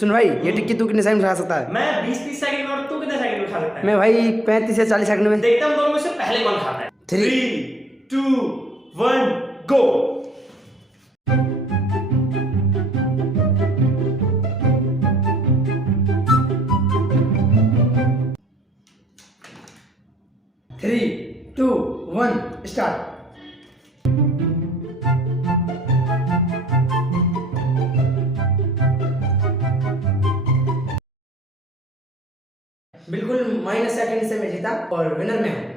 सुन भाई, ये टिक्की तू कितने सेकंड में खा सकता है? मैं 20-30 सेकंड में, और तू कितने सेकंड में खा सकता है? मैं भाई 35 से 40 सेकंड में। देखता हूं दोनों में से पहले कौन खाता है। 3 2 1 go. Three two one start. बिल्कुल -सेकंड से मैं जीता और विनर में हूँ।